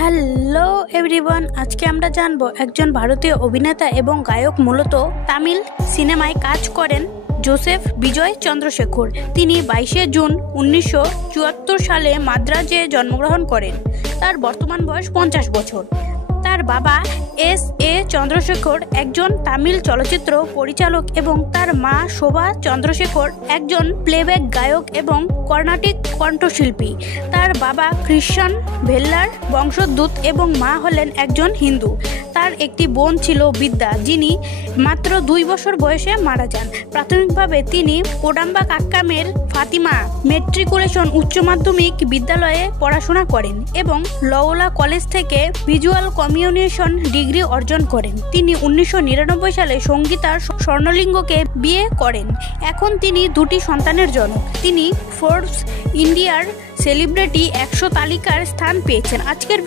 Hello everyone, আজকে আমরা জানবো একজন ভারতীয় অভিনেতা এবং গায়ক, মূলত তামিল সিনেমায় কাজ করেন জোসেফ বিজয় চন্দ্রশেখর। তিনি 22শে জুন 1974 সালে মাদ্রাজে জন্মগ্রহণ করেন। তার বর্তমান বয়স 50 বছর। তার বাবা এস.এ. চন্দ্রশেখর একজন তামিল চলচ্চিত্র পরিচালক এবং তার মা শোভা চন্দ্রশেখর একজন প্লেব্যাক গায়ক এবং কর্ণাটিক কণ্ঠশিল্পী। তার বাবা খ্রিশ্চান ভেল্লার বংশোদ্ভূত এবং মা হলেন একজন হিন্দু। তার একটি বোন ছিল বিদ্যা, যিনি মাত্র 2 বছর বয়সে মারা যান। প্রাথমিকভাবে তিনি কোডাম্বাক্কামের ফাতিমা মেট্রিকুলেশন উচ্চ মাধ্যমিক বিদ্যালয়ে পড়াশোনা করেন এবং লওলা কলেজ থেকে ভিজুয়াল কমিউনিকেশন ডিগ্রি অর্জন করেন। তিনি 1999 সালে সঙ্গীতা স্বর্ণলিঙ্গকে বিয়ে করেন। এখন তিনি 2টি সন্তানের জনক। তিনি ফোর্বস ইন্ডিয়ার সেলিব্রিটি 100 তালিকার স্থান পেয়েছেন। আজকের